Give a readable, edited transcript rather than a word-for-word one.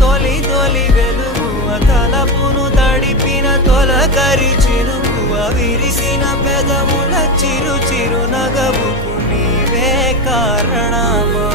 తొలి తొలి వెలుగువ తలపును తడిపిన తొలకరి చిరుకువ విరిసిన పెదముల చిరు చిరు నగవుకు నీవే కారణమా